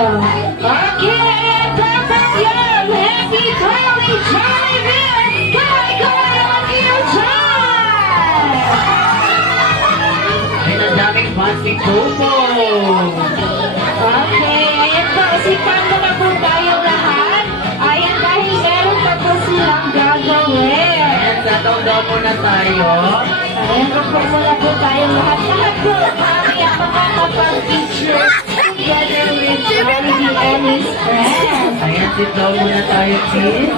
Okay, perfect yan! Happy birthday, Jollibee! Kaway-kaway naman kayo dyan! Ay, nadaming plastic popo. Okay, ayan po, sipan mo na po tayo lahat. Ayan, dahil meron pa po silang gagawin. Ayan, sataw-daw muna tayo. Ayan, po muna po tayo lahat. Lahat po, kami ang makakapag-picture together with Jollibee and his friends. Ayan, sit down muna tayo, kids.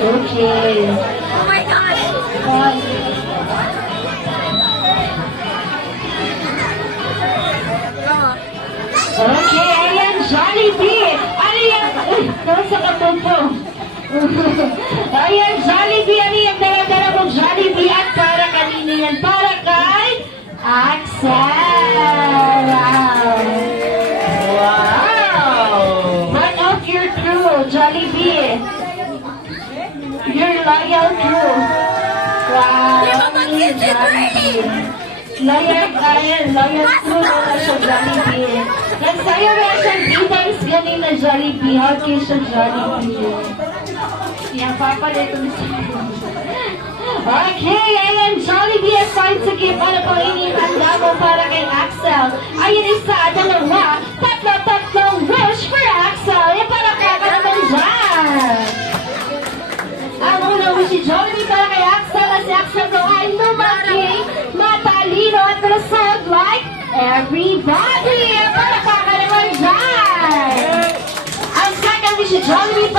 Okay. Oh my gosh! Okay, ayan, Jollibee. Ano yan? Uy, nasa katumpo. Ayan, Jollibee. Ano yung dala-dala mo, Jollibee? At para kanino yan? Para kay Axel. Wow! One of your crew, Jollibee. Your loyal crew. Wow. Jollibee. Loyal crew na siya, Jollibee. Nagsaya na siya details ganina, Jollibee. Okay siya, Jollibee. Yan, papalit ulit siya. Okay, ayan, Jollibee aside sa gift. Ano po inihanda mo para kay Axel? Ayan, isa, dalawa, tatlong wish for Axel. Yan, para kaya ka naman dyan. Ang unang wish si Jollibee para kay Axel at si Axel daw ay lumaki, matalino at malasag like everybody. Para ka naman dyan. Ang second wish si Jollibee